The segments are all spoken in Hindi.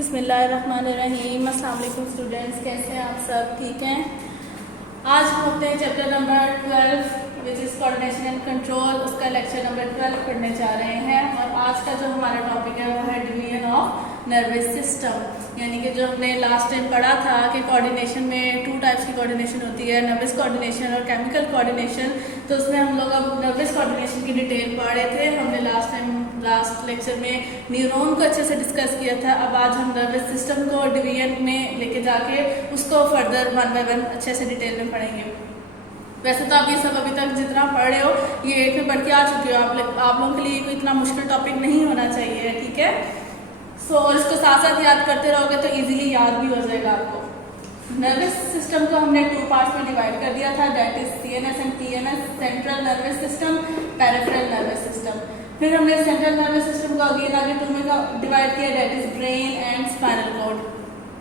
बिस्मिल्लाहिर्रहमानिर्रहीम। अस्सलाम वालेकुम स्टूडेंट्स, कैसे हैं आप सब? ठीक हैं। आज हम अपने chapter number 12 which is coordination and control, उसका लेक्चर नंबर 12 पढ़ने जा रहे हैं। और आज का जो हमारा टॉपिक है वो है डिवीजन ऑफ नर्वस सिस्टम, यानी कि जो हमने लास्ट टाइम पढ़ा था कि कोऑर्डिनेशन में 2 टाइप्स की कोऑर्डिनेशन होती है, नर्वस कोऑर्डिनेशन और केमिकल कोऑर्डिनेशन। तो उसमें हम लोग अब नर्वस कोऑर्डिनेशन की डिटेल पढ़ रहे थे। हमने लास्ट लेक्चर में न्यूरॉन को अच्छे से डिस्कस किया था। अब आज हम नर्वस सिस्टम को डिवीजन में लेके जाके उसको फर्दर 1 बाय 1 अच्छे से डिटेल में पढ़ेंगे। वैसे तो आप ये सब अभी तक जितना पढ़ रहे हो ये 8 में पढ़ के आ चुके हो। आप लोगों के लिए कोई इतना मुश्किल टॉपिक नहीं होना चाहिए, ठीक है। और इसको साथ साथ याद करते रहोगे तो इजीली याद भी हो जाएगा आपको। नर्वस सिस्टम को हमने 2 पार्ट्स में डिवाइड कर दिया था, that is CNS and PNS, central nervous system, peripheral nervous system. फिर हमने सेंट्रल नर्वस सिस्टम को आगे 2 में डिवाइड किया, that is brain and spinal cord.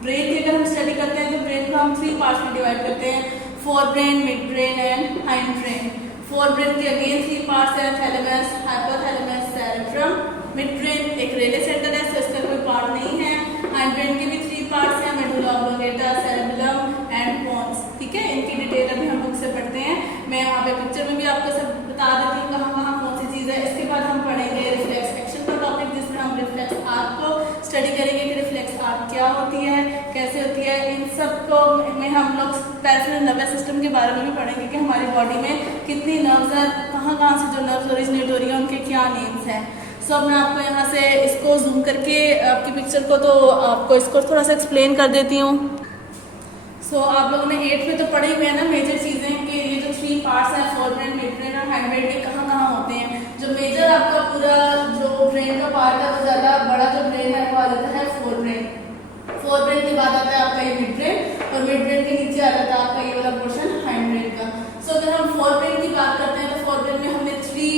Brain की अगर हम स्टडी करते हैं तो ब्रेन को हम 3 पार्ट्स में डिवाइड करते हैं, fore brain, midbrain and hind brain. Fore brain के अगेन 3 पार्ट्स हैं, thalamus, hypothalamus, cerebrum. Mid brain एक रेले सेंटर है, तो इसका कोई पार्ट नहीं है। हाइंड ब्रेन के भी 3 पार्ट्स हैं, medulla oblongata, cerebellum and pons, ठीक है। इनकी डिटेल अभी हम बुक से पढ़ते हैं। मैं यहाँ पे पिक्चर में भी आपको सब बता देती हूँ कहाँ कहाँ कौन सी चीज़ है। इसके बाद हम पढ़ेंगे रिफ्लेक्स एक्शन का टॉपिक, जिसमें हम रिफ्लेक्स आर्क को स्टडी करेंगे कि रिफ्लेक्स आर्क क्या होती है, कैसे होती है। इन सब को में हम लोग पेरिफेरल नर्वस सिस्टम के बारे में भी पढ़ेंगे कि हमारी बॉडी में कितनी नर्व्स हैं, कहाँ से जो नर्व्स ओरिजिनेट हो रही है उनके क्या नेम्स हैं। सो मैं आपको यहाँ से इसको जूम करके आपकी पिक्चर को तो आपको इसको थोड़ा सा एक्सप्लेन कर देती हूँ। सो आप लोगों ने 8 में तो पढ़ी हुई है ना मेजर चीज़ें कि ये जो 3 पार्ट्स हैं, फोर ब्रेन, मिड ब्रेन और हाइंड ब्रेन, ये कहाँ होते हैं। जो मेजर आपका पूरा जो ब्रेन का पार्ट है वो ज़्यादा बड़ा जो ब्रेन है वो आ जाता है फोर ब्रेन। फोर ब्रेन के बाद आता है आपका ये मिड ब्रेन, और मिड ब्रेन के नीचे आ जाता है आपका ये वाला पोर्शन हाइंड ब्रेन का। सो अगर हम फोर ब्रेन की बात करते हैं तो फोर ब्रेन में हमने 3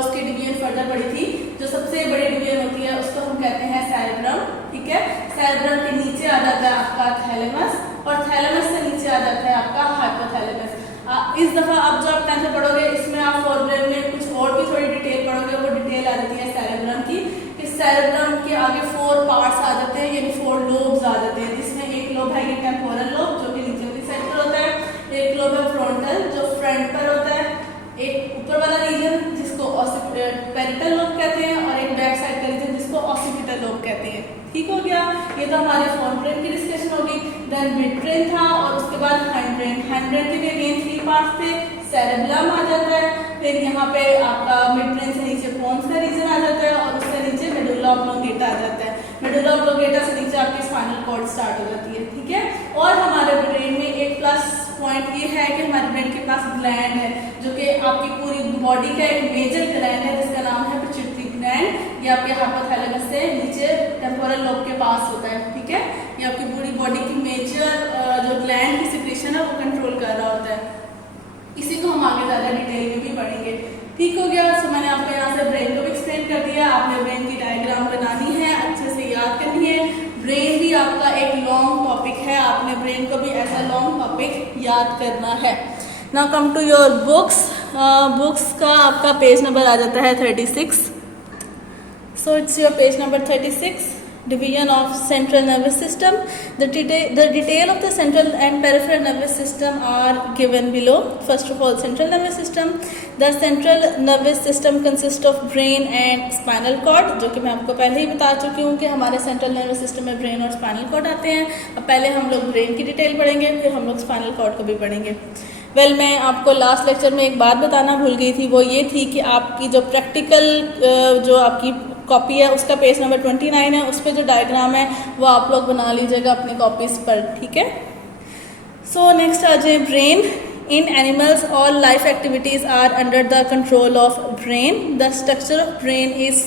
उसके डिवीजन फर्दर पढ़ी थी। जो सबसे बड़ी डिवीजन होती है उसको हम कहते हैं सेरेब्रम, ठीक है। सेरेब्रम के नीचे आ जाता है आपका थैलेमस, और थैलेमस से नीचे आ जाता है आपका हाइपोथैलेमस। इस दफा अब जो आप 10th में पढ़ोगे इसमें आप फोर ब्रेन में कुछ और भी थोड़ी डिटेल पढ़ोगे, वो डिटेल आ जाती है सेरेब्रम की। इस सेरेब्रम के आगे 4 पार्ट्स आ जाते हैं, यानी 4 लोब्स आ जाते हैं, जिसमें एक लोब है ये टेम्पोरल लोब जो कि नीचे वाली साइड पर होता है, एक लोब है फ्रंटल जो फ्रंट पर होता है, एक ऊपर वाला रीजन जिसको पेरिटल लोब कहते हैं, और एक बैक साइड का रीजन जिसको ऑसिपिटल लोब कहते हैं। ठीक हो गया। ये तो हमारे फोर ब्रेन की डिस्कशन होगी। देन मिड ब्रेन था, और उसके बाद हाइंड ब्रेन। हाइंड ब्रेन के भी अगेन 3 पार्ट्स थे, सेरेबेलम आ जाता है, फिर यहाँ पे आपका मिड ब्रेन से नीचे पोन्स का रीजन आ जाता है, और उससे नीचे मेडुला ऑब्लोंगेटा आ जाता है। मेडुला ऑब्लोंगेटा से नीचे आपकी स्पाइनल कॉर्ड स्टार्ट हो जाती है, ठीक है। और हमारे ब्रेन में एक प्लस पॉइंट ये है कि हमारे ब्रेन के पास ग्लैंड है, जो कि आपकी पूरी बॉडी का एक मेजर ग्लैंड है, जिसका नाम है पिट्यूटरी ग्लैंड। ये आपके हाइपोथैलेमस से नीचे टेम्पोरल लोब के पास होता है, ठीक है। ये आपकी पूरी बॉडी की मेजर जो ग्लैंड की सिक्रीशन है वो कंट्रोल कर रहा होता है। इसी को हम आगे ज़्यादा डिटेल में भी पढ़ेंगे, ठीक हो गया। सो मैंने आपको यहाँ से ब्रेन को भी एक्सप्लेन कर दिया। आपने ब्रेन की डायग्राम बनानी है, अच्छे से याद करनी है। ब्रेन भी आपका एक लॉन्ग टॉपिक है, आपने ब्रेन को भी ऐसा लॉन्ग टॉपिक याद करना है। Now come to your books. Books का आपका पेज नंबर आ जाता है 36। So it's your page number 36, division of central nervous system. The detail of the central and peripheral nervous system are given below. First of all, central nervous system. The central nervous system consists of brain and spinal cord, जो कि मैं आपको पहले ही बता चुकी हूँ कि हमारे central nervous system में brain और spinal cord आते हैं। अब पहले हम लोग brain की डिटेल पढ़ेंगे, फिर हम लोग spinal cord को भी पढ़ेंगे। मैं आपको लास्ट लेक्चर में एक बात बताना भूल गई थी, वो ये थी कि आपकी जो प्रैक्टिकल जो आपकी कॉपी है उसका पेज नंबर 29 है, उस पर जो डायग्राम है वो आप लोग बना लीजिएगा अपनी कॉपीज पर, ठीक है। सो नेक्स्ट आ जाए brain. In animals all life activities are under the control of brain. The structure of brain is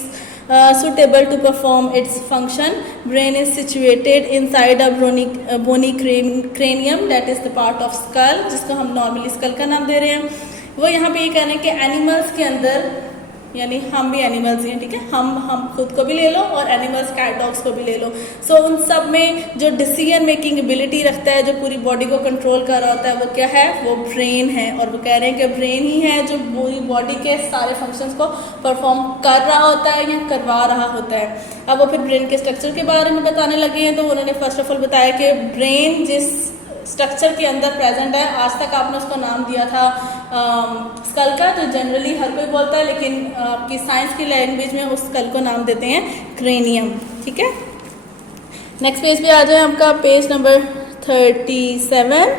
suitable to perform its function. Brain is situated inside a bony cranium, that is the part of skull, जिसको हम नॉर्मली स्कल का नाम दे रहे हैं। वो यहाँ पे ये कह रहे हैं कि एनिमल्स के अंदर यानी हम भी एनिमल्स ही हैं, ठीक है। हम खुद को भी ले लो और एनिमल्स कैट डॉग्स को भी ले लो। सो उन सब में जो डिसीजन मेकिंग एबिलिटी रखता है, जो पूरी बॉडी को कंट्रोल कर रहा होता है, वो क्या है, वो ब्रेन है। और वो कह रहे हैं कि ब्रेन ही है जो पूरी बॉडी के सारे फंक्शंस को परफॉर्म कर रहा होता है या करवा रहा होता है। अब वो फिर ब्रेन के स्ट्रक्चर के बारे में बताने लगे हैं। तो उन्होंने फर्स्ट ऑफ ऑल बताया कि ब्रेन जिस स्ट्रक्चर के अंदर प्रेजेंट है, आज तक आपने उसको नाम दिया था स्कल का, जो जनरली हर कोई बोलता है, लेकिन आपकी साइंस की लैंग्वेज में उस स्कल को नाम देते हैं क्रेनियम, ठीक है। नेक्स्ट पेज पे आ जाए आपका, page number 37।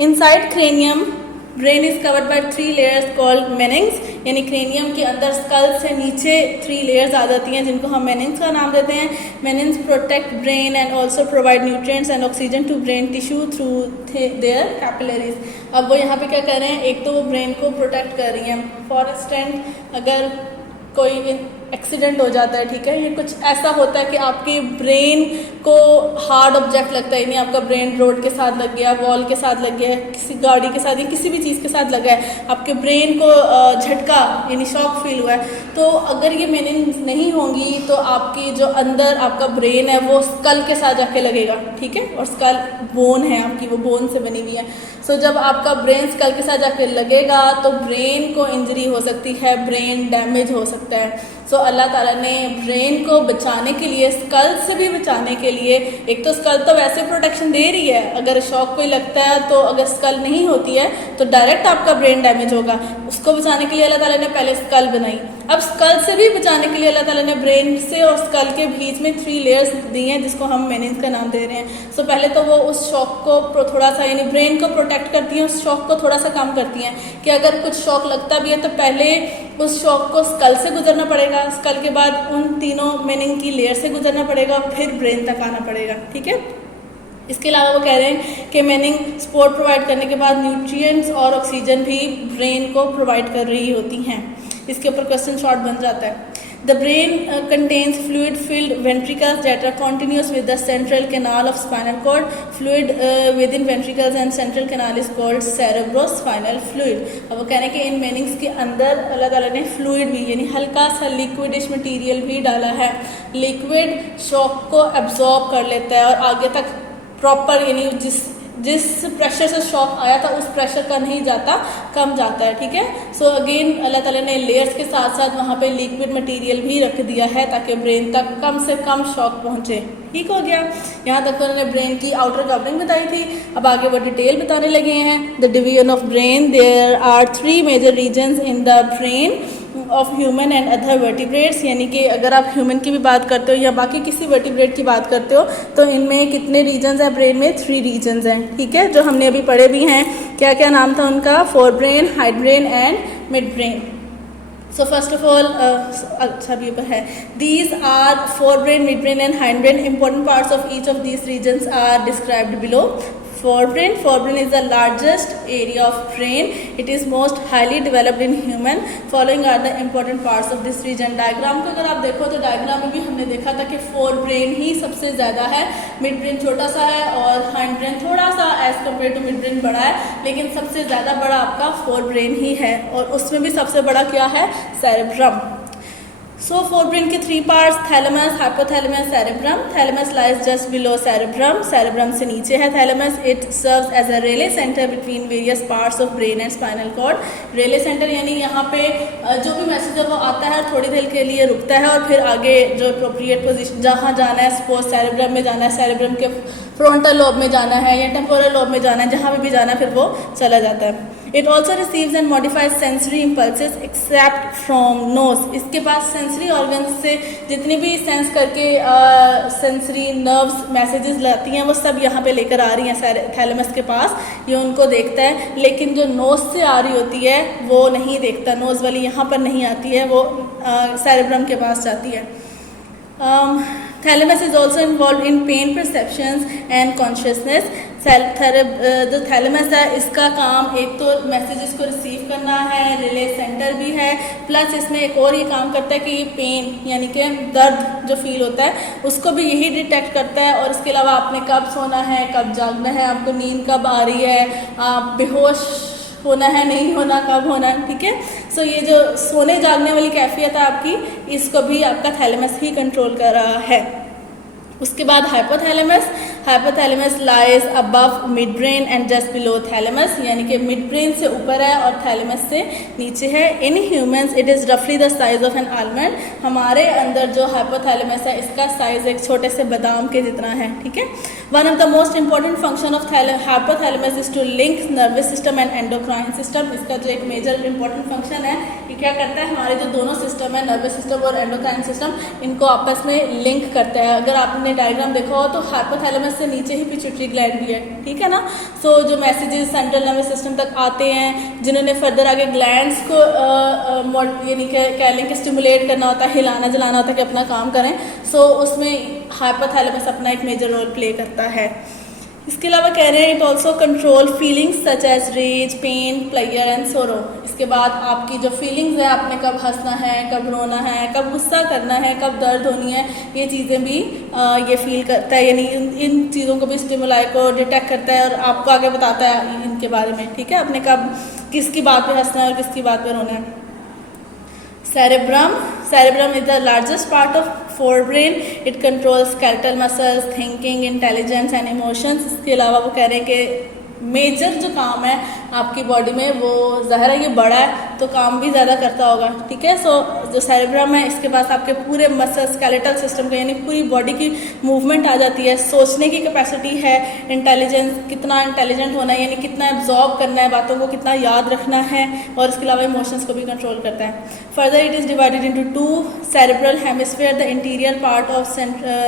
Inside cranium brain is covered by 3 layers called meninges, यानी क्रेनियम के अंदर स्कल से नीचे 3 लेयर्स आ जाती हैं जिनको हम मेनिंग्स का नाम देते हैं। Meninges protect brain and also provide nutrients and oxygen to brain tissue through their capillaries. अब वो यहाँ पे क्या कर रहे हैं, एक तो वो ब्रेन को प्रोटेक्ट कर रही हैं। फॉर इंस्टेंट अगर कोई एक्सीडेंट हो जाता है, ठीक है, ये कुछ ऐसा होता है कि आपके ब्रेन को हार्ड ऑब्जेक्ट लगता है, यानी आपका ब्रेन रोड के साथ लग गया, वॉल के साथ लग गया, किसी गाड़ी के साथ या किसी भी चीज़ के साथ लगा है, आपके ब्रेन को झटका यानी शॉक फील हुआ है, तो अगर ये मेनिंग्स नहीं होंगी तो आपकी जो अंदर आपका ब्रेन है वो स्कल के साथ जाके लगेगा, ठीक है। और स्कल बोन है आपकी, वो बोन से बनी हुई है। सो जब आपका ब्रेन स्कल के साथ जाके लगेगा तो ब्रेन को इंजरी हो सकती है, ब्रेन डैमेज हो सकता है। सो अल्लाह ताला ने ब्रेन को बचाने के लिए, स्कल से भी बचाने के लिए, एक तो स्कल तो वैसे प्रोटेक्शन दे रही है, अगर शॉक कोई लगता है तो अगर स्कल नहीं होती है तो डायरेक्ट आपका ब्रेन डैमेज होगा, उसको बचाने के लिए अल्लाह ताला ने पहले स्कल बनाई। अब स्कल से भी बचाने के लिए अल्लाह ताला ने ब्रेन से और स्कल के बीच में 3 लेयर्स दी हैं जिसको हम मेनिंग्स का नाम दे रहे हैं। सो पहले तो वो उस शॉक को थोड़ा सा, यानी ब्रेन को प्रोटेक्ट करती हैं, उस शॉक को थोड़ा सा कम करती हैं कि अगर कुछ शॉक लगता भी है तो पहले उस शॉक को स्कल से गुजरना पड़ेगा, स्कल के बाद उन 3 मेनिंग की लेयर से गुजरना पड़ेगा, फिर ब्रेन तक आना पड़ेगा, ठीक है। इसके अलावा वो कह रहे हैं कि मेनिंग सपोर्ट प्रोवाइड करने के बाद न्यूट्रिएंट्स और ऑक्सीजन भी ब्रेन को प्रोवाइड कर रही होती हैं। इसके ऊपर क्वेश्चन शॉर्ट बन जाता है। The brain contains fluid-filled ventricles that are continuous with the central canal of spinal cord. Fluid within ventricles and central canal is called cerebrospinal fluid. अब वो कह रहे हैं कि इन मेनिंग्स के अंदर अल्लाह ताला ने फ्लूइड भी, यानी हल्का सा लिक्विडिश मटेरियल भी डाला है। लिक्विड शॉक को एब्जॉर्ब कर लेता है और आगे तक प्रॉपर, यानी जिस प्रेशर से शॉक आया था उस प्रेशर का नहीं जाता, कम जाता है, ठीक है। सो अगेन अल्लाह ताला ने लेयर्स के साथ साथ वहाँ पे लिक्विड मटेरियल भी रख दिया है ताकि ब्रेन तक कम से कम शॉक पहुँचे, ठीक हो गया। यहाँ तक उन्होंने ब्रेन की आउटर कवरिंग बताई थी, अब आगे वो डिटेल बताने लगे हैं। The division of brain, there are 3 major regions in the brain of human and other vertebrates, यानी कि अगर आप ह्यूमन की भी बात करते हो या बाकी किसी वर्टिब्रेट की बात करते हो तो इनमें कितने रीजन्स हैं ब्रेन में, 3 रीजन्स हैं, ठीक है, जो हमने अभी पढ़े भी हैं। क्या क्या नाम था उनका, forebrain, hindbrain and mid brain. So first of all, अच्छा भी ऊपर है, these are forebrain, midbrain and hindbrain. Important parts of each of these regions are described below. Forebrain is the largest area of brain. It is most highly developed in human. Following are the important parts of this region. Diagram को अगर आप देखो तो डायग्राम में भी हमने देखा था कि फोरब्रेन ही सबसे ज़्यादा है, मिड ब्रेन छोटा सा है और हाइंड ब्रेन थोड़ा सा as compare to midbrain बड़ा है, लेकिन सबसे ज़्यादा बड़ा आपका फोरब्रेन ही है और उसमें भी सबसे बड़ा क्या है, सेरेब्रम। सो फोरब्रेन के 3 parts, thalamus, hypothalamus, cerebrum. Thalamus lies just below cerebrum, cerebrum से नीचे है thalamus. It serves as a relay centre between various parts of brain and spinal cord. Relay centre यानी यहाँ पे जो भी मैसेज है वो आता है, थोड़ी देर के लिए रुकता है और फिर आगे जो अप्रोप्रिएट पोजीशन जहाँ जाना है, सपोज सेरेब्रम में जाना है, सेरेब्रम के फ्रंटल लोब में जाना है या टेम्पोरल लोब में जाना है, जहाँ भी जाना है फिर वो चला जाता है। It also receives and modifies sensory impulses except from nose. इसके पास सेंसरी ऑर्गन्स से जितनी भी सेंस करके सेंसरी नर्व्स मैसेजेस लाती हैं वो सब यहाँ पे लेकर आ रही हैं थैलेमस के पास, ये उनको देखता है, लेकिन जो नोज से आ रही होती है वो नहीं देखता, नोज वाली यहाँ पर नहीं आती है, वो सेरेब्रम के पास जाती है। Thalamus is also involved in pain perceptions and consciousness. जो थैलेमस है इसका काम एक तो मैसेजेस को रिसीव करना है, रिले सेंटर भी है, प्लस इसमें एक और ये काम करता है कि ये पेन यानी कि दर्द जो फील होता है उसको भी यही डिटेक्ट करता है। और इसके अलावा आपने कब सोना है, कब जागना है, आपको नींद कब आ रही है, आप बेहोश होना है, नहीं होना, कब होना है, ठीक है। सो ये जो सोने जागने वाली कैफियत है आपकी, इसको भी आपका थैलेमस ही कंट्रोल कर रहा है। उसके बाद hypothalamus. Hypothalamus lies above mid brain and just below thalamus, यानी कि मिड ब्रेन से ऊपर है और थैलेमस से नीचे है। इन ह्यूमंस इट इज़ रफली the size of an almond. हमारे अंदर जो हाइपोथैलेमस है इसका साइज एक छोटे से बादाम के जितना है, ठीक है। One of the most important function of hypothalamus is to link nervous system and endocrine system. इसका जो एक मेजर इंपॉर्टेंट फंक्शन है, ये क्या करता है, हमारे जो दोनों सिस्टम है, नर्वस सिस्टम और एंडोक्राइन सिस्टम, इनको आपस में लिंक करता है। अगर आपने डायग्राम देखा हो तो हाइपोथैलेमस से नीचे ही पिट्यूटरी ग्लैंड भी है, ठीक है ना। सो जो मैसेजेस सेंट्रल नर्वस सिस्टम तक आते हैं, जिन्होंने फर्दर आगे ग्लैंड्स को यानी कह लें कि स्टिमुलेट करना होता है, हिलाना जलाना होता है कि अपना काम करें, सो उसमें हाइपोथैलेमस अपना एक मेजर रोल प्ले करता है। इसके अलावा कह रहे हैं it also control feelings such as rage, pain, pleasure and sorrow. इसके बाद आपकी जो फीलिंग्स है, आपने कब हंसना है, कब रोना है, कब गुस्सा करना है, कब दर्द होनी है, ये चीज़ें भी ये फील करता है, यानी इन चीज़ों को भी स्टिमुलाई को डिटेक्ट करता है और आपको आगे बताता है इनके बारे में, ठीक है। आपने कब किसकी बात पे हंसना है और किसकी बात पे रोना है। Cerebrum is the largest part of forebrain. It controls skeletal muscles, thinking, intelligence and emotions. इसके अलावा वो कह रहे हैं कि मेजर जो काम है आपकी बॉडी में, वो ज़ाहिर है ये बड़ा है तो काम भी ज़्यादा करता होगा, ठीक है। सो जो सेरेब्रम है इसके पास आपके पूरे मसल स्केलेटल सिस्टम का, यानी पूरी बॉडी की मूवमेंट आ जाती है, सोचने की कैपेसिटी है, इंटेलिजेंस, कितना इंटेलिजेंट होना है, यानी कितना एब्जॉर्ब करना है बातों को, कितना याद रखना है, और इसके अलावा इमोशंस को भी कंट्रोल करता है। Further it is divided into 2 cerebral hemisphere. The interior part of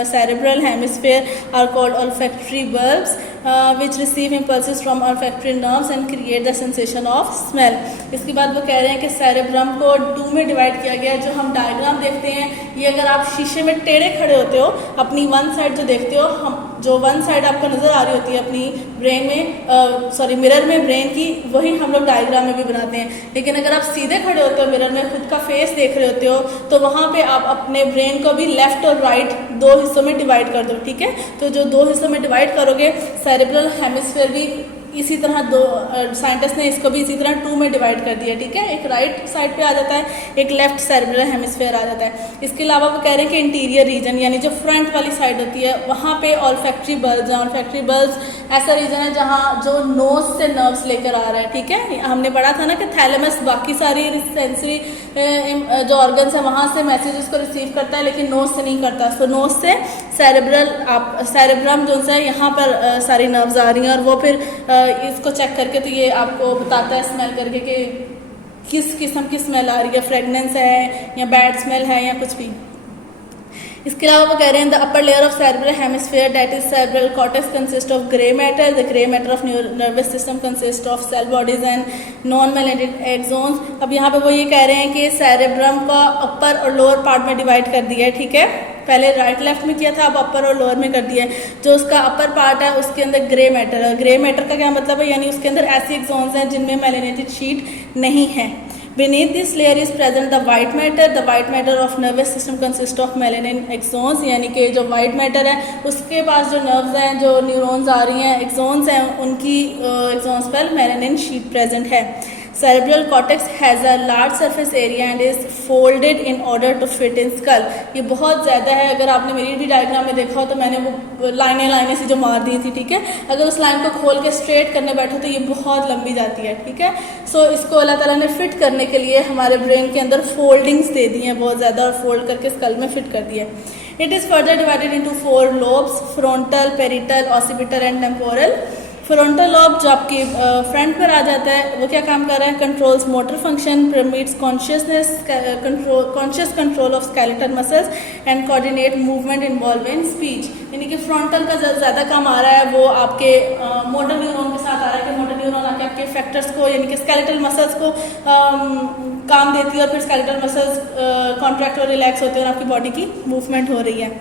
cerebral hemisphere are called olfactory bulbs, which receive impulses from olfactory nerves and create the sensation of smell. इसके बाद वो कह रहे हैं कि सेरेब्रम को 2 में डिवाइड किया गया है। जो हम डायग्राम देखते हैं, ये अगर आप शीशे में टेढ़े खड़े होते हो, अपनी वन साइड जो देखते हो, हम जो वन साइड आपको नज़र आ रही होती है अपनी ब्रेन में, मिरर में ब्रेन की, वही हम लोग डायग्राम में भी बनाते हैं। लेकिन अगर आप सीधे खड़े होते हो मिरर में, खुद का फेस देख रहे होते हो, तो वहाँ पे आप अपने ब्रेन को भी लेफ्ट और राइट 2 हिस्सों में डिवाइड कर दो, ठीक है। तो जो 2 हिस्सों में डिवाइड करोगे, सेरेब्रल हेमिस्फीयर भी इसी तरह साइंटिस्ट ने इसको भी इसी तरह 2 में डिवाइड कर दिया, ठीक है। एक राइट साइड पे आ जाता है, एक लेफ्ट सेरेब्रल हेमिस्फीयर आ जाता है। इसके अलावा वो कह रहे हैं कि इंटीरियर रीजन, यानी जो फ्रंट वाली साइड होती है, वहाँ पे ऑल्फैक्टरी बल्ब्स हैं। ऑल्फैक्टरी बल्ब्स ऐसा रीजन है जहाँ जो नोज से नर्व्स लेकर आ रहा है, ठीक है। हमने पढ़ा था ना कि थैलेमस बाकी सारी सेंसरी जो ऑर्गन्स है वहाँ से मैसेजेस को रिसीव करता है, लेकिन नोज से नहीं करता। सो नोज से सेरेब्रम जो है यहाँ पर सारी नर्व्स आ रही हैं, और वो फिर इसको चेक करके तो ये आपको बताता है स्मेल करके कि किस किस्म की स्मेल आ रही है, फ्रेगनेंस है या बैड स्मेल है या कुछ भी। इसके अलावा वो कह रहे हैं the upper layer of cerebral hemisphere that is cerebral cortex consist of grey matter. The grey matter of nervous system consist of cell bodies and non myelinated axons. अब यहाँ पे वो ये कह रहे हैं कि सेरेब्रम का अपर और लोअर पार्ट में डिवाइड कर दिया है, ठीक है। पहले राइट लेफ्ट में किया था, अब अपर और लोअर में कर दिया है। जो उसका अपर पार्ट है उसके अंदर ग्रे मैटर है। ग्रे मैटर का क्या मतलब है, यानी उसके अंदर ऐसी एक्सोन्स हैं जिनमें मेलेनेटेड शीट नहीं है। Beneath this layer is present the white matter. The white matter of nervous system consists of melanin axons, यानी कि जो white matter है उसके पास जो nerves हैं, जो neurons आ रही हैं, axons हैं, उनकी axons पर melanin sheet present है। Cerebral cortex has a large surface area and is folded in order to fit in skull. ये बहुत ज़्यादा है। अगर आपने मेरी भी डायग्राम में देखा हो तो मैंने वो लाइनें से जो मार दी थी, ठीक है। अगर उस लाइन को खोल के स्ट्रेट करने बैठो तो ये बहुत लंबी जाती है, ठीक है। सो इसको अल्लाह ताला ने फिट करने के लिए हमारे ब्रेन के अंदर फोल्डिंग्स दे दी हैं बहुत ज़्यादा, और फोल्ड करके स्कल में फिट कर दिया है। It is further divided into 4 lobes: frontal, parietal, occipital and temporal. Frontal lobe जो आपकी फ्रंट पर आ जाता है, वो क्या काम कर रहा है, controls motor function, permits conscious control of skeletal muscles and coordinate movement involve in speech. यानी कि फ्रंटल का ज़्यादा काम आ रहा है, वो आपके मोटर न्यूरॉन के साथ आ रहा है कि मोटर न्यूरॉन आके आपके फैक्टर्स को, यानी कि स्केलेटल मसल्स को काम देती है, और फिर स्केलेटल मसल्स कॉन्ट्रैक्ट और रिलैक्स होते हैं और आपकी बॉडी की मूवमेंट हो रही है।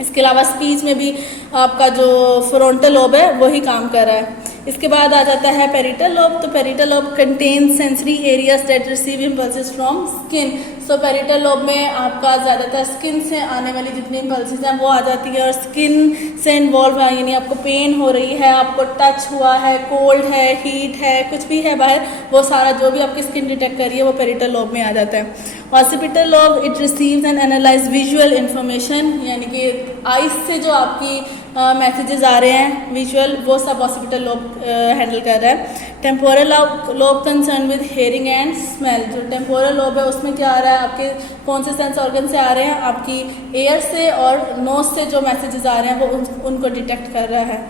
इसके अलावा स्पीच में भी आपका जो फ्रंटल लोब है वही काम कर रहा है। इसके बाद आ जाता है पेरिटल लोब। तो parietal lobe contain sensory areas that receive impulses from skin. So parietal lobe में आपका ज़्यादातर स्किन से आने वाली जितनी इम्पल्सेस हैं वो आ जाती है, और स्किन से इन्वॉल्व है, यानी आपको पेन हो रही है, आपको टच हुआ है, कोल्ड है, हीट है, कुछ भी है बाहर, वो सारा जो भी आपकी स्किन डिटेक्ट कर रही है वो पेरिटल लोब में आ जाता है। Occipital lobe it receives and analyse visual information, यानी कि आइज से जो आपकी मैसेजेस आ रहे हैं विजुअल, वो सब ऑसिपिटल लोब हैंडल कर रहा है। Temporal lobe concern with hearing and smell. जो टेम्पोरल लोब है उसमें क्या आ रहा है, आपके कौन से सेंस ऑर्गन से आ रहे हैं, आपकी एयर से और नोज से जो मैसेजेस आ रहे हैं वो उनको डिटेक्ट कर रहा है।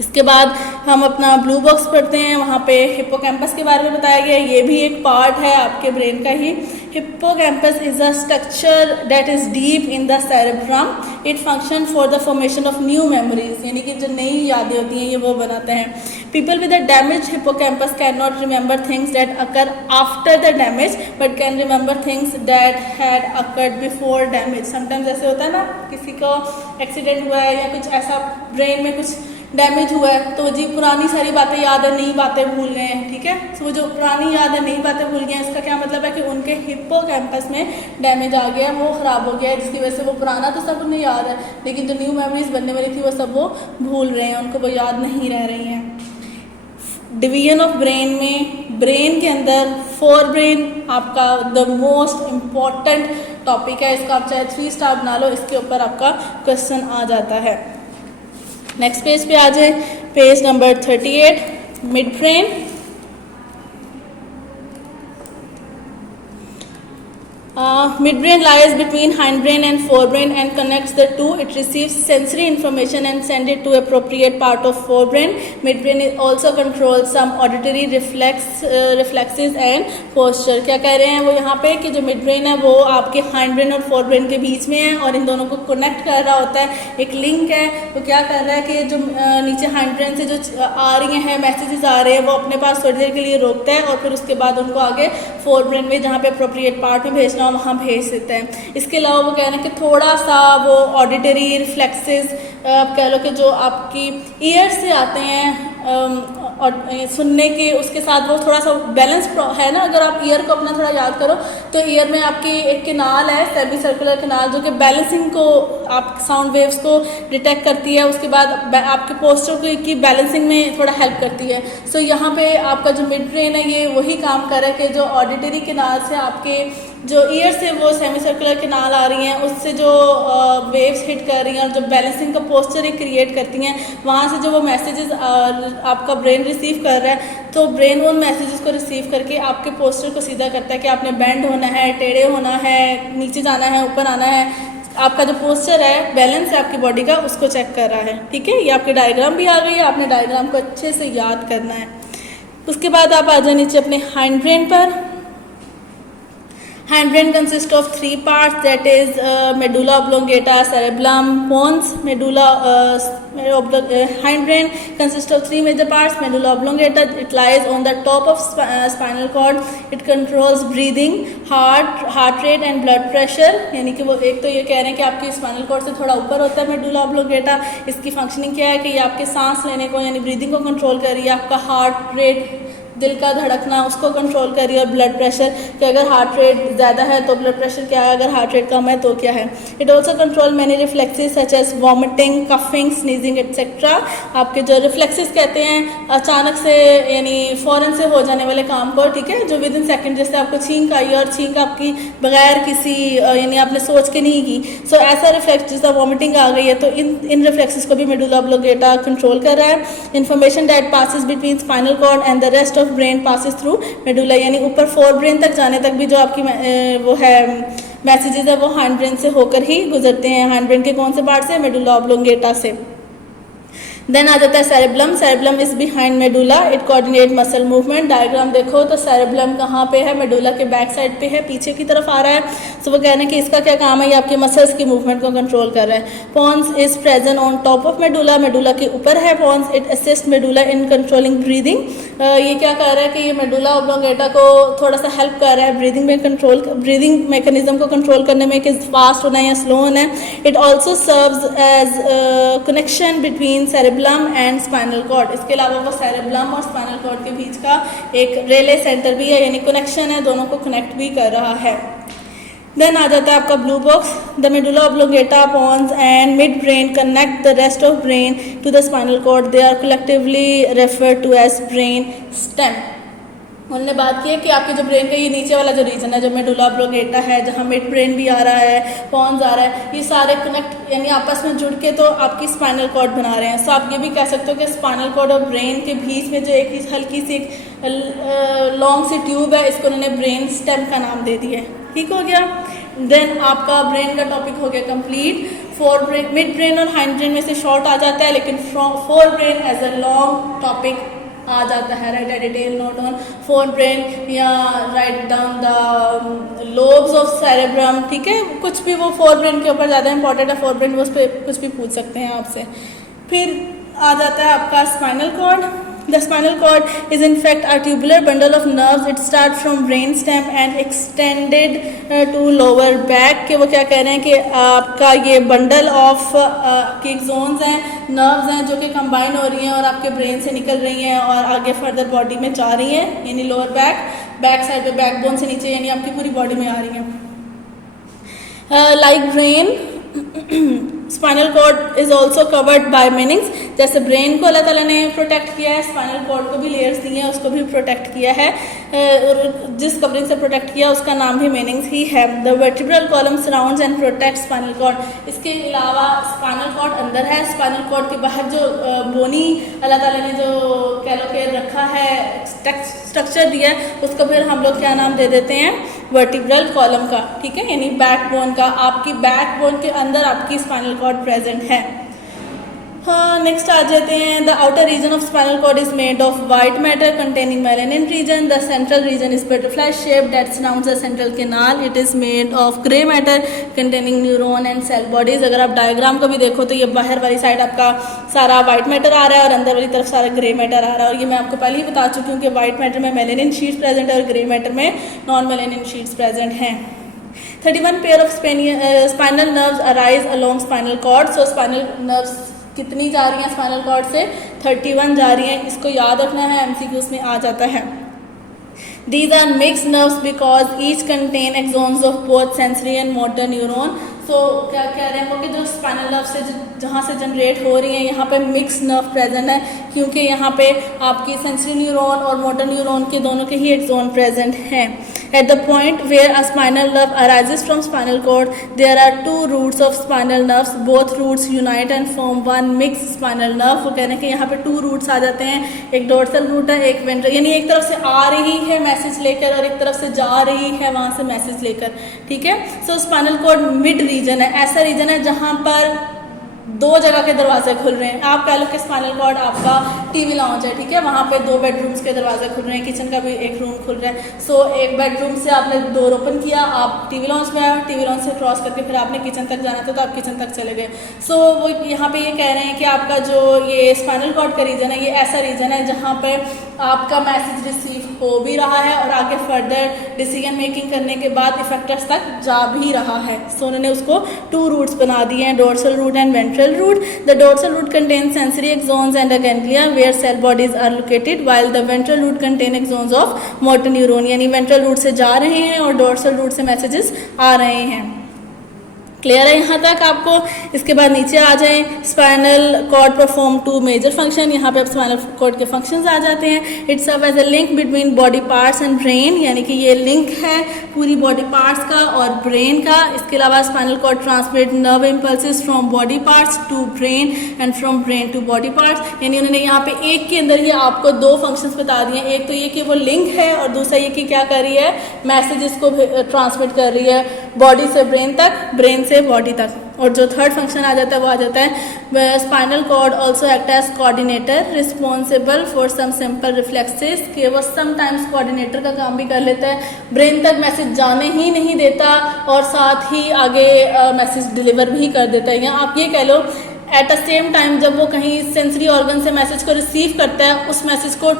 इसके बाद हम अपना ब्लू बॉक्स पढ़ते हैं, वहाँ पे हिप्पोकैम्पस के बारे में बताया गया है। ये भी एक पार्ट है आपके ब्रेन का ही। Hippocampus is a structure that is deep in the cerebrum. It function for the formation of new memories, यानी कि जो नई यादें होती हैं ये वो बनाते हैं। People with a damage hippocampus can not remember things that occur after the damage but can remember things that had occurred before damage. Sometimes ऐसे होता है ना, किसी को एक्सीडेंट हुआ है या कुछ ऐसा ब्रेन में कुछ डैमेज हुआ है तो जी पुरानी सारी बातें याद है, नई बातें भूल गए हैं, ठीक है। तो जो पुरानी याद है, नई बातें भूल गए हैं, इसका क्या मतलब है कि उनके हिप्पोकैम्पस में डैमेज आ गया है, वो ख़राब हो गया है, जिसकी वजह से वो पुराना तो सब उन्हें याद है, लेकिन जो न्यू मेमोरीज बनने वाली थी वो सब वो भूल रहे हैं, उनको वो याद नहीं रह रही हैं। डिवीजन ऑफ ब्रेन में, ब्रेन के अंदर फोर ब्रेन आपका द मोस्ट इम्पॉर्टेंट टॉपिक है। इसका आप चाहे 3 स्टार बना लो, इसके ऊपर आपका क्वेश्चन आ जाता है। नेक्स्ट पेज पे आ जाए, page number 38, mid brain. Midbrain lies between hindbrain and forebrain and connects the two. It receives sensory information and sends it to appropriate part of forebrain. Midbrain also controls some auditory reflexes and posture. क्या कह रहे हैं वो यहाँ पे कि जो midbrain है वो आपके hindbrain और forebrain के बीच में है और इन दोनों को कनेक्ट कर रहा होता है, एक लिंक है। वो क्या कर रहा है कि जो नीचे hindbrain से जो आ रही हैं मैसेजेस आ रहे हैं वो अपने पास थोड़ी देर के लिए रोकता है और फिर उसके बाद उनको आगे forebrain में जहाँ पे appropriate part में भेजना वहाँ भेज देता है। इसके अलावा वो कह रहे हैं कि थोड़ा सा वो ऑडिटरी रिफ्लेक्सेस आप कह लो कि जो आपकी ईयर से आते हैं और सुनने के, उसके साथ वो थोड़ा सा बैलेंस है ना। अगर आप ईयर को अपना थोड़ा याद करो तो ईयर में आपकी एक कैनाल है, सेमी सर्कुलर कैनाल, जो कि बैलेंसिंग को, आप साउंड वेव्स को डिटेक्ट करती है, उसके बाद आपके पोस्चर की बैलेंसिंग में थोड़ा हेल्प करती है। सो यहाँ पे आपका जो मिड ब्रेन है ये वही काम कर रहा है कि जो ऑडिटरी कैनाल से आपके जो ईयर से वो सेमी सर्कुलर कैनाल आ रही हैं उससे जो वेव्स हिट कर रही हैं और जो बैलेंसिंग का पोस्चर क्रिएट करती हैं, वहाँ से जो वो मैसेजेस आपका ब्रेन रिसीव कर रहा है, तो ब्रेन उन मैसेजेस को रिसीव करके आपके पोस्चर को सीधा करता है कि आपने बेंड होना है, टेढ़े होना है, नीचे जाना है, ऊपर आना है। आपका जो पोस्चर है, बैलेंस है आपकी बॉडी का, उसको चेक कर रहा है, ठीक है। ये आपकी डायग्राम भी आ गई है, आपने डायग्राम को अच्छे से याद करना है। उसके बाद आप आ जाए नीचे अपने हाइंड ब्रेन पर। Hindbrain consists of 3 parts, that is medulla oblongata, cerebellum, pons. Hindbrain consists of 3 major parts. Medulla oblongata, it lies on the top of spinal cord. It controls breathing, heart rate and blood pressure. यानी कि वो एक तो ये कह रहे हैं कि आपकी स्पाइनल कॉर्ड से थोड़ा ऊपर होता है मेडुला ऑब्लोंगेटा। इसकी फंक्शनिंग क्या है कि ये आपके सांस लेने को यानी ब्रीदिंग को कंट्रोल कर रही है, आपका हार्ट रेट, दिल का धड़कना, उसको कंट्रोल कर रही है, और ब्लड प्रेशर कि अगर हार्ट रेट ज़्यादा है तो ब्लड प्रेशर क्या है, अगर हार्ट रेट कम है तो क्या है। It also control many reflexes such as vomiting, coughing, sneezing etcetera. आपके जो रिफ्लेक्सेस कहते हैं अचानक से यानी फ़ौरन से हो जाने वाले काम को, ठीक है, जो विद इन सेकेंड, जैसे आपको छींक आई और छींक आपकी बगैर किसी यानी आपने सोच के नहीं की, सो ऐसा रिफ्लेक्स जैसा वॉमिटिंग आ गई है तो इन रिफ्लेक्सेस को भी मेडुला ऑब्लोंगेटा कंट्रोल कर रहा है। Information that passes between spinal cord and the rest brain passes through medulla, यानी ऊपर फोर ब्रेन तक जाने तक भी जो आपकी वो है मैसेजेस है वो हाइंड ब्रेन से होकर ही गुजरते हैं। हाइंड ब्रेन के कौन से पार्ट से? मेडुला ऑब्लोंगेटा से। देन आ जाता है cerebellum. Cerebellum is behind medulla, it coordinate muscle movement. Diagram देखो तो सेरेब्लम कहाँ पे है? मेडुला के बैक साइड पे है, पीछे की तरफ आ रहा है। सो वो कह रहे हैं कि इसका क्या काम है? ये आपके मसल्स की मूवमेंट को कंट्रोल कर रहा है। Pons is present on top of medulla, medulla के ऊपर है pons. It assist medulla in controlling breathing. ये क्या कर रहा है कि ये मेडुला ऑब्लोंगेटा को थोड़ा सा हेल्प कर रहा है ब्रीदिंग में, कंट्रोल ब्रीदिंग मैकेनिज्म को कंट्रोल करने में कि फास्ट होना है या स्लो होना है। It also serves as connection between cerebellum cerebellum and spinal cord. इसके अलावा वो सेरेब्लम और स्पाइनल कॉर्ड के बीच का एक रिले सेंटर भी है, यानी कनेक्शन है, दोनों को कनेक्ट भी कर रहा है। देन आ जाता है आपका blue box. The medulla oblongata, pons and mid brain connect the rest of brain to the spinal cord. They are collectively referred to as brain stem. उन्होंने बात की है कि आपके जो ब्रेन का ये नीचे वाला जो रीजन है, जो मेडुला ऑब्लोंगेटा है, जहाँ मिड ब्रेन भी आ रहा है, पॉन्स आ रहा है, ये सारे कनेक्ट यानी आपस में जुड़ के तो आपकी स्पाइनल कॉर्ड बना रहे हैं। सो आप ये भी कह सकते हो कि स्पाइनल कॉर्ड और ब्रेन के बीच में जो एक हल्की सी एक लॉन्ग सी ट्यूब है, इसको उन्होंने ब्रेन स्टेम का नाम दे दिया है। ठीक हो गया। देन आपका ब्रेन का टॉपिक हो गया complete. Forebrain, midbrain और हाइंड ब्रेन में से शॉर्ट आ जाता है, लेकिन forebrain as a long topic आ जाता है। Write a detail note on forebrain या write down the lobes of cerebrum. ठीक है, कुछ भी वो फोर ब्रेन के ऊपर ज़्यादा इंपॉर्टेंट है, फोर ब्रेन उस पर कुछ भी पूछ सकते हैं आपसे। फिर आ जाता है आपका spinal cord. The spinal cord is in fact a tubular bundle of nerves. It starts from brain stem and extended to lower back। के वो क्या कह रहे हैं कि आपका ये बंडल ऑफ की जोन्स हैं, नर्व्स हैं, जो कि कंबाइन हो रही हैं और आपके ब्रेन से निकल रही हैं और आगे फर्दर बॉडी में जा रही हैं, यानी लोअर बैक साइड पे, बैकबोन से नीचे, यानी आपकी पूरी बॉडी में आ रही हैं। Like brain, spinal cord is also covered by meninges. जैसे ब्रेन को अल्लाह ताला ने प्रोटेक्ट किया है, स्पाइनल कॉर्ड को भी लेयर्स दी हैं, उसको भी प्रोटेक्ट किया है, और जिस कवरिंग से प्रोटेक्ट किया उसका नाम भी मेनिंग्स ही है। The vertebral column surrounds and protect spinal cord. इसके अलावा स्पाइनल कॉर्ड अंदर है, स्पाइनल कॉर्ड के बाहर जो बोनी अल्लाह ताला ने जो कह लो के रखा है, स्ट्रक्चर दिया है, उसको फिर हम लोग क्या नाम दे देते हैं, वर्टिब्रल कॉलम का। ठीक है, यानी बैकबोन का। आपकी बैकबोन के अंदर आपकी स्पाइनल कॉर्ड प्रेजेंट है। हाँ, नेक्स्ट आ जाते हैं। The outer region of spinal cord is made of white matter containing melanin region. The central region is butterfly shape that surrounds the central canal. It is made of grey matter containing neuron and cell bodies. अगर आप डायग्राम को भी देखो तो ये बाहर वाली साइड आपका सारा वाइट मैटर आ रहा है और अंदर वाली तरफ सारा ग्रे मैटर आ रहा है। और ये मैं आपको पहले ही बता चुकी हूँ कि वाइट मैटर में मेलानिन शीट्स प्रेजेंट है और ग्रे मैटर में नॉन मेलानिन शीट्स प्रेजेंट हैं। 31 pair of spinal nerves arise along spinal cord. So spinal nerves कितनी जा रही हैं स्पाइनल कॉर्ड से? 31 जा रही हैं। इसको याद रखना है, एमसीक्यूज में आ जाता है। These are mixed nerves because each contain axons of both sensory and motor neuron. So क्या कह रहे हैं वो कि जो स्पाइनल नर्व से जहाँ से जनरेट हो रही हैं, यहाँ पे मिक्स नर्व प्रेजेंट है, क्योंकि यहाँ पे आपकी सेंसरी न्यूरॉन और मोटर न्यूरॉन के दोनों के ही एक्सोन प्रेजेंट हैं। At the point where a spinal nerve arises from spinal cord, there are two roots of spinal nerves. Both roots unite and form one mixed spinal nerve. वो कह रहे हैं कि यहाँ पे two roots आ जाते हैं, एक डोर्सल रूट है, एक वेंट्रल, यानी एक तरफ से आ रही है मैसेज लेकर और एक तरफ से जा रही है वहाँ से मैसेज लेकर। ठीक है, सो स्पाइनल कॉर्ड मिड रीजन है, ऐसा रीजन है जहाँ पर दो जगह के दरवाजे खुल रहे हैं। आप कह लो कि स्पाइनल कॉर्ड आपका टीवी लाउंज है, ठीक है, वहाँ पे 2 बेडरूम्स के दरवाजे खुल रहे हैं, किचन का भी एक रूम खुल रहा है। सो एक बेडरूम से आपने डोर ओपन किया, आप टीवी लाउंज में आए, टीवी लाउंज से क्रॉस करके फिर आपने किचन तक जाना था तो आप किचन तक चले गए। सो वो यहाँ पे ये कह रहे हैं कि आपका जो ये स्पाइनल कॉर्ड का रीजन है, ये ऐसा रीजन है जहाँ पे आपका मैसेज रिसीव हो भी रहा है और आगे फर्दर डिसीजन मेकिंग करने के बाद इफेक्टर्स तक जा भी रहा है। सो उन्होंने उसको 2 रूट्स बना दिए हैं, dorsal root and ventral root. The dorsal root contains sensory axons and a ganglia where cell bodies are located, while the ventral root contain axons of motor neuron. यानी ventral root से जा रहे हैं और dorsal root से messages आ रहे हैं। क्लियर है यहाँ तक आपको? इसके बाद नीचे आ जाएं। Spinal cord perform 2 major function. यहाँ पे अब स्पाइनल कॉर्ड के फंक्शंस आ जाते हैं। It's serve as a link between body parts and brain, यानी कि ये लिंक है पूरी बॉडी पार्ट्स का और ब्रेन का। इसके अलावा spinal cord transmit nerve impulses from body parts to brain and from brain to body parts. यानी उन्होंने यहाँ पे एक के अंदर ही आपको 2 फंक्शंस बता दिए। एक तो ये कि वो लिंक है और दूसरा ये कि क्या कर रही है, मैसेजेस को ट्रांसमिट कर रही है बॉडी से ब्रेन तक, ब्रेन से बॉडी तक। और जो थर्ड फंक्शन आ जाता है वो आ जाता है spinal cord also act as coordinator responsible for some simple reflexes, कि वो समटाइम्स कोऑर्डिनेटर का काम भी कर लेता है, ब्रेन तक मैसेज जाने ही नहीं देता और साथ ही आगे मैसेज डिलीवर भी कर देता है। या आप ये कह लो एट द सेम टाइम जब वो कहीं सेंसरी ऑर्गन से मैसेज को रिसीव करता है, उस मैसेज को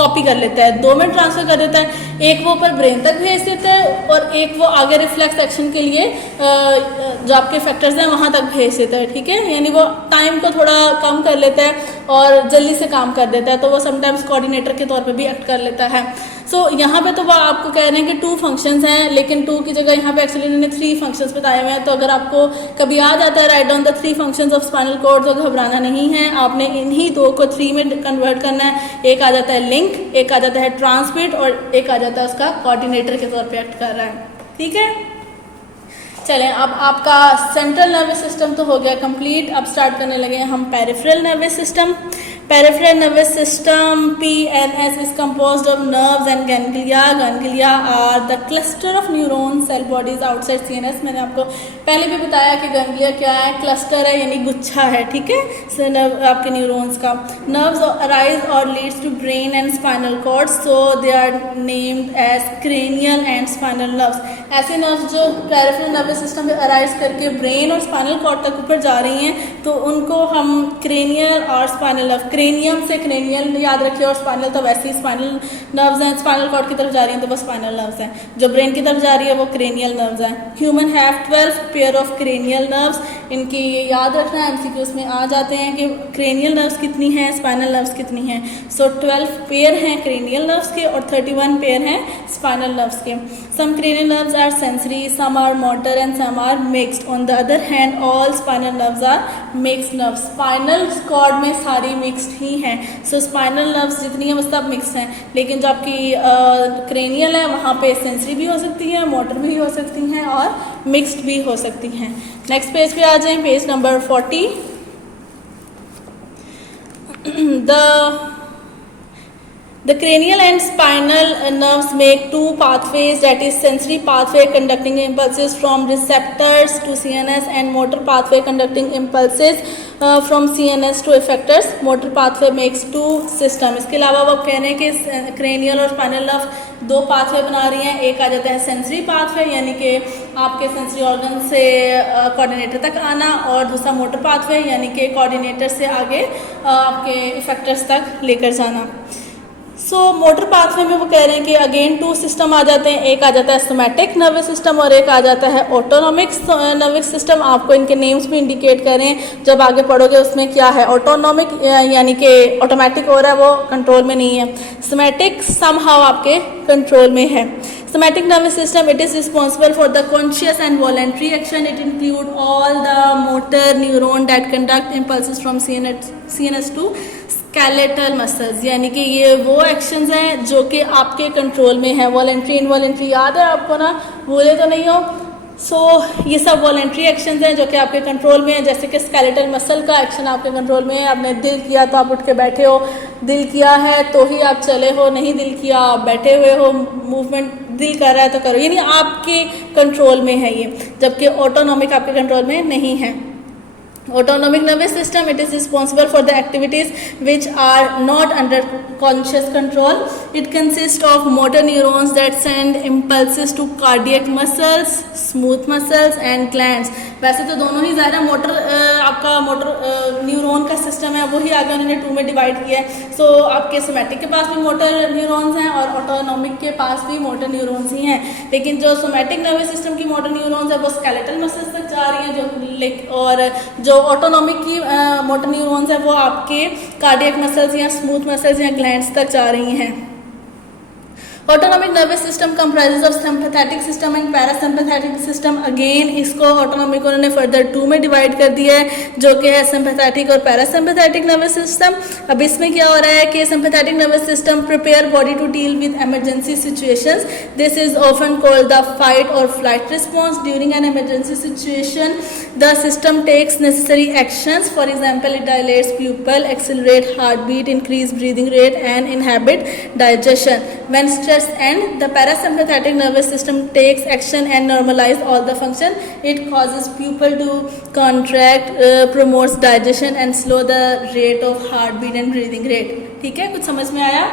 कॉपी कर लेता है, दो में ट्रांसफ़र कर देता है। एक वो ऊपर ब्रेन तक भेज देता है और एक वो आगे रिफ्लेक्स एक्शन के लिए जो आपके फैक्टर्स हैं वहाँ तक भेज देता है, ठीक है। यानी वो टाइम को थोड़ा कम कर लेता है और जल्दी से काम कर देता है, तो वो समटाइम्स कोऑर्डिनेटर के तौर पे भी एक्ट कर लेता है। सो यहाँ पे तो वो आपको कह रहे हैं कि 2 फंक्शंस हैं, लेकिन 2 की जगह यहाँ पे एक्चुअली उन्होंने 3 फंक्शंस बताए हुए हैं। तो अगर आपको कभी याद आता है right down the 3 functions of spinal cord, तो घबराना नहीं है, आपने इन्हीं 2 को 3 में कन्वर्ट करना है। एक आ जाता है लिंक, एक आ जाता है ट्रांसमिट और एक आ जाता है उसका कोऑर्डिनेटर के तौर पर एक्ट कर रहा है, ठीक है। चलें, अब आपका सेंट्रल नर्वस सिस्टम तो हो गया कंप्लीट। अब स्टार्ट करने लगे हैं हम peripheral nervous system. Peripheral nervous system (PNS) is composed of nerves and ganglia. Ganglia are the cluster of neurons cell bodies outside CNS. मैंने आपको पहले भी बताया कि गैंग्लिया क्या है, क्लस्टर है यानी गुच्छा है, ठीक है, आपके न्यूरॉन्स का। Nerves arise or leads to brain and spinal cords, so they are named as cranial and spinal nerves. ऐसे नर्व्स जो पेरिफेरल नर्वस सिस्टम में अराइज करके ब्रेन और स्पाइनल कॉर्ड तक ऊपर जा रही हैं, तो उनको हम क्रेनियल और स्पाइनल नर्व, क्रेनियम से क्रेनियल याद रखिए और स्पाइनल तो वैसे ही स्पाइनल नर्व्स हैं, स्पाइनल कॉर्ड की तरफ जा रही हैं तो वो स्पाइनल नर्व्स हैं, जो ब्रेन की तरफ जा रही है वो क्रेनियल नर्व्स हैं। Human have 12 pair of cranial nerves. इनकी याद रखना है, एमसीक्यूज में आ जाते हैं कि क्रेनियल नर्व्स कितनी हैं, स्पाइनल नर्व्स कितनी हैं। सो 12 पेयर हैं क्रेनियल नर्व्स के और 31 पेयर हैं स्पाइनल नर्व्स के। Some cranial nerves are sensory, some are motor and some are mixed. On the other hand all spinal nerves are mixed nerves. Spinal cord में सारी मिक्स्ड ही हैं। सो स्पाइनल नर्व्स जितनी हैं वो सब मिक्स हैं, लेकिन जो आपकी क्रेनियल है वहाँ पे सेंसरी भी हो सकती है, मोटर भी हो सकती हैं और मिक्स्ड भी हो सकती हैं। नेक्स्ट पेज पे आ जाएं, page number 40। The cranial and spinal nerves make 2 pathways, that is sensory pathway conducting impulses from receptors to CNS and motor pathway conducting impulses from CNS to effectors. Motor pathway makes 2 system. इसके अलावा वो कह रहे हैं कि cranial और spinal nerve 2 pathway बना रही हैं। एक आ जाता है sensory pathway यानी कि आपके sensory organ से coordinator तक आना, और दूसरा motor pathway यानी कि coordinator से आगे आपके effectors तक लेकर जाना। सो मोटर पाथवे में वो कह रहे हैं कि अगेन 2 सिस्टम आ जाते हैं। एक आ जाता है सोमैटिक नर्वस सिस्टम और एक आ जाता है ऑटोनॉमिक नर्वस सिस्टम। आपको इनके नेम्स भी इंडिकेट करें, जब आगे पढ़ोगे उसमें क्या है। ऑटोनॉमिक यानी कि ऑटोमेटिक हो रहा है, वो कंट्रोल में नहीं है। सोमैटिक समहाउ आपके कंट्रोल में है। Somatic nervous system, it is responsible for the conscious and voluntary action. It include all the motor neuron that conduct impulses from CNS to skeletal muscles. यानी कि ये वो एक्शंस हैं जो कि आपके कंट्रोल में है। वॉलेंट्री इनवॉलेंट्री याद है आपको ना, भूले तो नहीं हो। ये सब वॉलेंट्री एक्शंस हैं जो कि आपके कंट्रोल में है, जैसे कि स्केलेटल मसल का एक्शन आपके कंट्रोल में है। आपने दिल किया तो आप उठ के बैठे हो, दिल किया है तो ही आप चले हो, नहीं दिल किया आप बैठे हुए हो, मूवमेंट दिल कर रहा है तो करो, यानी आपके कंट्रोल में है ये, जबकि ऑटोनॉमिक आपके कंट्रोल में नहीं है। Autonomic nervous system, it is responsible for the activities which are not under conscious control. It consists of motor neurons that send impulses to cardiac muscles, smooth muscles and glands. वैसे तो दोनों ही ज़्यादा मोटर आपका मोटर न्यूरॉन का सिस्टम है, वही आगे उन्होंने 2 में डिवाइड किया है। सो आपके सोमैटिक के पास भी मोटर न्यूरॉन्स हैं और ऑटोनॉमिक के पास भी मोटर न्यूरॉन्स ही हैं, लेकिन जो सोमैटिक नर्वस सिस्टम की मोटर न्यूरॉन्स है वो स्केलेटल मसल्स तक जा रही हैं, और जो ऑटोनॉमिक की मोटर न्यूरॉन्स है वो आपके कार्डियक मसल्स या स्मूथ मसल्स या ग्लैंड्स तक जा रही हैं। Autonomic nervous system comprises of sympathetic system and parasympathetic system. Again इसको ऑटोनॉमिक उन्होंने फर्दर 2 में डिवाइड कर दिया है, जो कि है सिंपैथेटिक और पैरासिम्पैथेटिक नर्वस सिस्टम। अब इसमें क्या हो रहा है कि sympathetic nervous system prepare body to deal with emergency situations. This is often called the fight और flight response. During an emergency situation the system takes necessary actions, for example it dilates pupil, accelerate heart beat, increase breathing rate and inhibit digestion. When stress and the parasympathetic nervous system takes action and normalize all the function. It causes pupil to contract, promotes digestion and slow the rate of heartbeat and breathing rate. ठीक है, कुछ समझ में आया?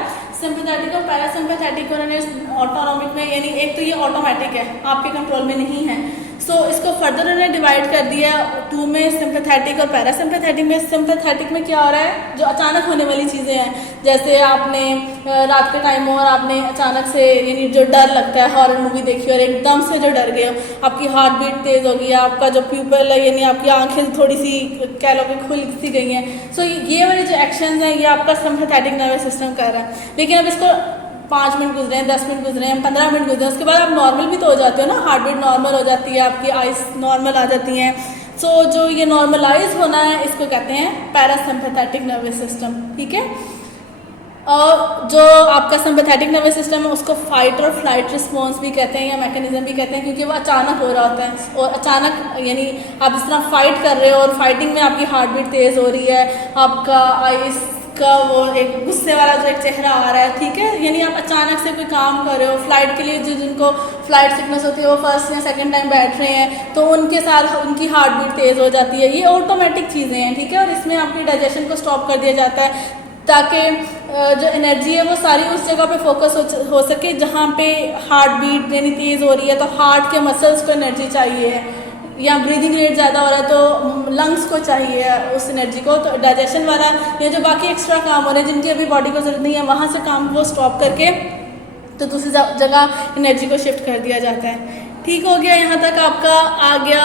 सिंपैथेटिक और पैरासिम्पैथेटिक उन्होंने ऑटोनॉमिक में, यानी एक तो ये ऑटोमेटिक है, आपके कंट्रोल में नहीं है, सो इसको फर्दर उन्होंने डिवाइड कर दिया 2 में, सिंपैथेटिक और पैरासिम्पैथेटिक में। सिंपैथेटिक में क्या हो रहा है, जो अचानक होने वाली चीज़ें हैं, जैसे आपने रात के टाइम हो और आपने अचानक से यानी जो डर लगता है, हॉरर मूवी देखी और एकदम से जो डर गए हो, आपकी हार्ट बीट तेज़ होगी, आपका जो प्यूपल है यानी आपकी आंखें थोड़ी सी कह लो कि खुल सी गई हैं। सो ये वाली जो एक्शंस हैं ये आपका सिंपैथेटिक नर्वस सिस्टम कर रहा है। लेकिन अब इसको 5 मिनट गुजरे हैं, 10 मिनट गुजरे हैं, 15 मिनट गुजरे हैं, उसके बाद आप नॉर्मल भी तो हो जाते हो ना, हार्ट बीट नॉर्मल हो जाती है, आपकी आइज नॉर्मल आ जाती हैं। सो जो ये नॉर्मलाइज होना है इसको कहते हैं पैरासिम्पैथेटिक नर्वस सिस्टम, ठीक है। और जो आपका सिंपैथेटिक नर्वस सिस्टम है उसको फाइट और फ्लाइट रिस्पॉन्स भी कहते हैं या मैकेनिज्म भी कहते हैं, क्योंकि वो अचानक हो रहा होता है। और अचानक यानी आप जिस तरह फाइट कर रहे हो और फाइटिंग में आपकी हार्ट बीट तेज़ हो रही है, आपका आइस का वो एक गुस्से वाला जो एक चेहरा आ रहा है, ठीक है, यानी आप अचानक से कोई काम कर रहे हो। फ्लाइट के लिए जो जिनको फ्लाइट सिकनेस होती है वो फर्स्ट या सेकंड टाइम बैठ रहे हैं तो उनके साथ उनकी हार्ट बीट तेज़ हो जाती है। ये ऑटोमेटिक चीज़ें हैं, ठीक है। और इसमें आपकी डाइजेशन को स्टॉप कर दिया जाता है ताकि जो एनर्जी है वो सारी उस जगह पे फोकस हो सके जहाँ पे हार्ट बीट यानी तेज़ हो रही है। तो हार्ट के मसल्स को एनर्जी चाहिए है, या ब्रीदिंग रेट ज़्यादा हो रहा है तो लंग्स को चाहिए उस एनर्जी को। तो डाइजेशन वाला या जो बाकी एक्स्ट्रा काम हो रहे हैं जिनकी अभी बॉडी को ज़रूरत नहीं है, वहाँ से काम वो स्टॉप करके तो दूसरी जगह एनर्जी को शिफ्ट कर दिया जाता है। ठीक हो गया, यहाँ तक आपका आ गया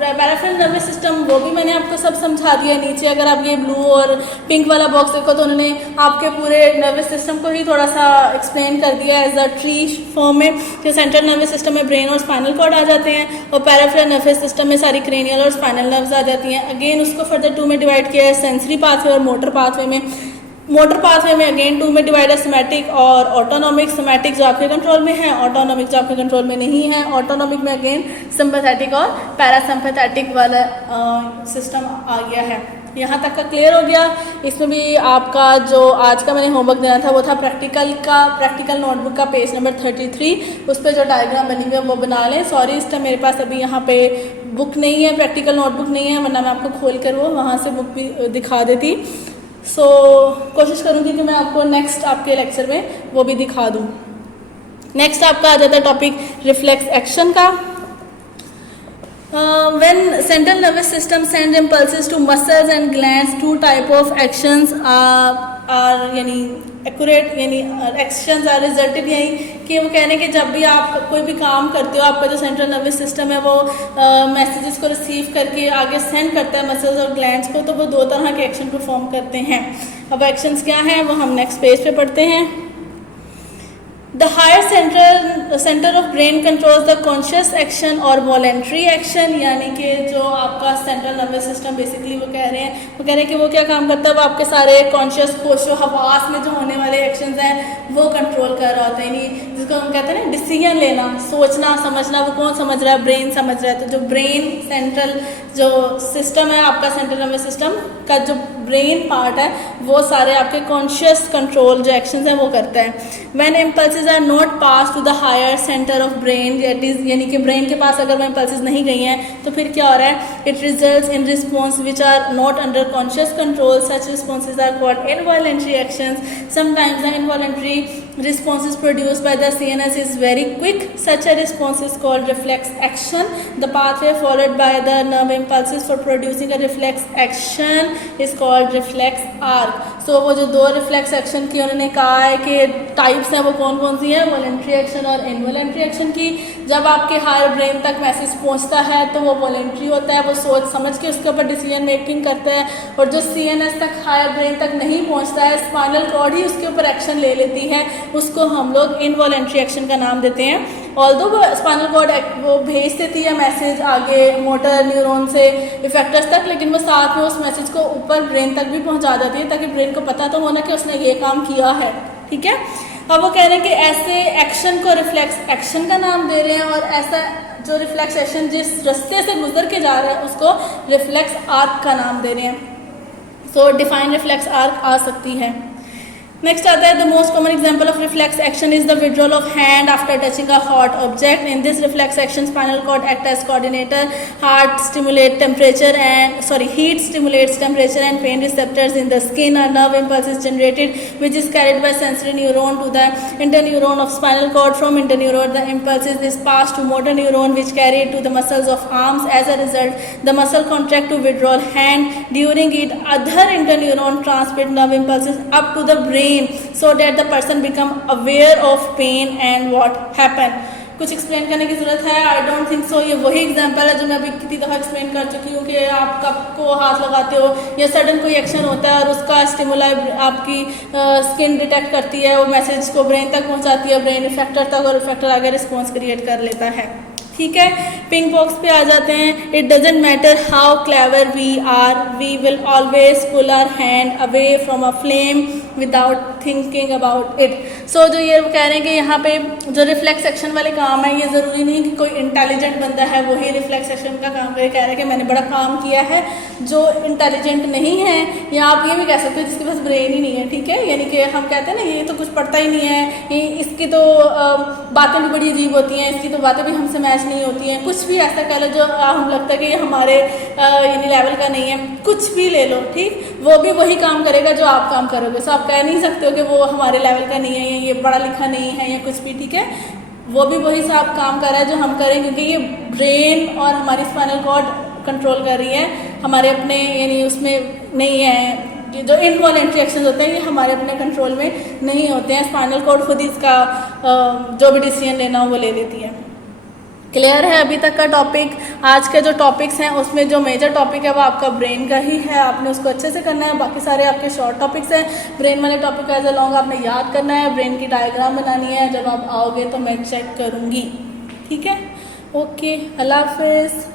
पैराफेरल नर्वस सिस्टम, वो भी मैंने आपको सब समझा दिया। नीचे अगर आप ये ब्लू और पिंक वाला बॉक्स देखो तो उन्होंने आपके पूरे नर्वस सिस्टम को ही थोड़ा सा एक्सप्लेन कर दिया एज अ ट्री फॉर्म में। जो सेंट्रल नर्वस सिस्टम में ब्रेन और स्पाइनल कॉर्ड आ जाते हैं और पैराफेरल नर्वस सिस्टम में सारी क्रेनियल और स्पाइनल नर्व्स आ जाती हैं। अगेन उसको फर्दर 2 में डिवाइड किया है, सेंसरी पाथवे और मोटर पाथवे में। मोटर पाथवे में अगेन 2 में डिवाइड है, सोमैटिक और ऑटोनॉमिक। सोमैटिक जो आपके कंट्रोल में है, ऑटोनॉमिक जो आपके कंट्रोल में नहीं है। ऑटोनॉमिक में अगेन सिंपैथेटिक और पैरासिम्पैथेटिक वाला सिस्टम आ गया है। यहाँ तक का क्लियर हो गया। इसमें भी आपका जो आज का मैंने होमवर्क देना था वो था प्रैक्टिकल नोटबुक का पेज नंबर 33, उस पर जो डायग्राम बनी हुई है वो बना लें। सॉरी इस टाइम मेरे पास अभी यहाँ पे बुक नहीं है, प्रैक्टिकल नोटबुक नहीं है, वरना मैं आपको खोल कर वो वहाँ से बुक भी दिखा देती। कोशिश करूँगी कि मैं आपको नेक्स्ट आपके लेक्चर में वो भी दिखा दूँ। नेक्स्ट आपका आ जाता है टॉपिक रिफ्लेक्स एक्शन का। When central nervous system sends impulses to muscles and glands, 2 type of actions are यानी एक्यूरेट यानी एक्शंस आर रिजल्टेड, यही कि वो कहने कि जब भी आप कोई भी काम करते हो आपका जो सेंट्रल नर्वस सिस्टम है वो मैसेजेस को रिसीव करके आगे सेंड करता है मसल्स और ग्लैंड्स को, तो वो 2 तरह के एक्शन परफॉर्म करते हैं। अब एक्शंस क्या हैं वो हम नेक्स्ट पेज पे पढ़ते हैं। The higher center of brain controls the conscious action और voluntary action, यानी कि जो आपका सेंट्रल नर्वस सिस्टम बेसिकली वो कह रहे हैं कि वो क्या काम करता है, वो आपके सारे कॉन्शियस होशो हवास में जो होने वाले एक्शंस हैं वो कंट्रोल कर रहा होता है। यानी जिसको हम कहते हैं ना डिसीजन लेना, सोचना समझना, वो कौन समझ रहा है, ब्रेन समझ रहा है। तो जो ब्रेन सेंट्रल जो सिस्टम है आपका सेंट्रल नर्वस सिस्टम का जो ब्रेन पार्ट है वो सारे आपके कॉन्शियस कंट्रोल जो एक्शंस हैं वो करता है। When impulses are not passed to the higher center of brain, that is यानी कि ब्रेन के पास अगर वो impulses नहीं गई हैं तो फिर क्या हो रहा है, it results in response which are not under conscious control. Such responses are called involuntary actions. Sometimes the involuntary responses produced by the CNS is very quick. Such a response is called reflex action. The pathway followed by the nerve impulses for producing a reflex action is called reflex arc. So वो जो 2 reflex action की उन्होंने कहा है कि टाइप्स हैं वो कौन कौन सी हैं, वॉलेंट्री एक्शन और इनवॉलेंट्री एक्शन की। जब आपके हायर ब्रेन तक मैसेज पहुंचता है तो वो वॉलेंट्री होता है, वो सोच समझ के उसके ऊपर डिसीजन मेकिंग करता है। और जो CNS तक हायर ब्रेन तक नहीं पहुंचता है, स्पाइनल कॉर्ड ही उसके ऊपर एक्शन ले लेती है, उसको हम लोग इनवॉलेंट्री एक्शन का नाम देते हैं। ऑल्दो वो स्पाइनल कॉर्ड वो भेज देती है मैसेज आगे मोटर न्यूरॉन से इफेक्टर्स तक, लेकिन वो साथ में उस मैसेज को ऊपर ब्रेन तक भी पहुंचा देती है ताकि ब्रेन को पता तो होना कि उसने ये काम किया है, ठीक है। अब वो कह रहे हैं कि ऐसे एक्शन को रिफ्लेक्स एक्शन का नाम दे रहे हैं और ऐसा जो रिफ्लेक्स एक्शन जिस रास्ते से गुजर के जा रहा है उसको रिफ्लेक्स आर्क का नाम दे रहे हैं। सो डिफाइन रिफ्लेक्स आर्क आ सकती है। नेक्स्ट आता है the most common example of reflex action is the withdrawal of hand after touching a hot object. In this reflex action spinal cord act as coordinator. Heart stimulate temperature and heat stimulates temperature and pain receptors in the skin. A nerve impulse is generated which is carried by sensory neuron to the interneuron of spinal cord. From interneuron the impulse is passed to motor neuron which carry it to the muscles of arms. As a result the muscle contract to withdraw hand. During it other interneuron transmit nerve impulses up to the brain so that the person become aware of pain and what happened. कुछ एक्सप्लेन करने की जरूरत है? I don't think so. ये वही एग्जांपल है जो मैं अभी कितनी दफ़ा एक्सप्लेन कर चुकी हूँ कि आप कप को हाथ लगाते हो या सडन कोई एक्शन होता है और उसका स्टिमुलाई आपकी स्किन डिटेक्ट करती है, वो मैसेज को ब्रेन तक पहुँचाती है, ब्रेन इफेक्टर तक, और इफेक्टर आगे रिस्पॉन्स क्रिएट कर लेता है. ठीक है, पिंक बॉक्स पे आ जाते हैं. It doesn't matter how clever we are, we will always pull our hand away from a flame without thinking about it. So जो ये कह रहे हैं कि यहाँ पे जो रिफ्लेक्स एक्शन वाले काम है, ये ज़रूरी नहीं कि कोई इंटेलिजेंट बंदा है वही रिफ्लेक्स एक्शन का काम करे. कह रहे हैं कि मैंने बड़ा काम किया है. जो इंटेलिजेंट नहीं है, या आप ये भी कह सकते हो जिसके पास ब्रेन ही नहीं है, ठीक है, यानी कि हम कहते हैं ना ये तो कुछ पढ़ता ही नहीं है, इसकी तो बातें भी बड़ी अजीब होती हैं, इसकी तो बातें भी हमसे मैच नहीं होती हैं, कुछ भी ऐसा कह लो जो हम लगता है कि ये हमारे यानी लेवल का नहीं है, कुछ भी ले लो, ठीक, वो भी वही काम करेगा जो आप काम करोगे. सो आप कह नहीं सकते हो कि वो हमारे लेवल का नहीं है, ये पढ़ा लिखा नहीं है या कुछ भी, ठीक है, वो भी वही सा काम कर रहा है जो हम करें, क्योंकि ये ब्रेन और हमारी स्पाइनल कॉर्ड कंट्रोल कर रही है, हमारे अपने यानी उसमें नहीं है. जो इनवॉलेंट्री एक्शन होते हैं ये हमारे अपने कंट्रोल में नहीं होते हैं. स्पाइनल कॉर्ड खुद ही इसका जो भी डिसीजन लेना हो वो ले लेती है. क्लियर है अभी तक का टॉपिक? आज के जो टॉपिक्स हैं उसमें जो मेजर टॉपिक है वो आपका ब्रेन का ही है, आपने उसको अच्छे से करना है. बाकी सारे आपके शॉर्ट टॉपिक्स हैं. ब्रेन वाले टॉपिक एज अ लॉन्ग आपने याद करना है, ब्रेन की डायग्राम बनानी है. जब आप आओगे तो मैं चेक करूँगी. ठीक है, ओके, अल्लाह हाफिज़.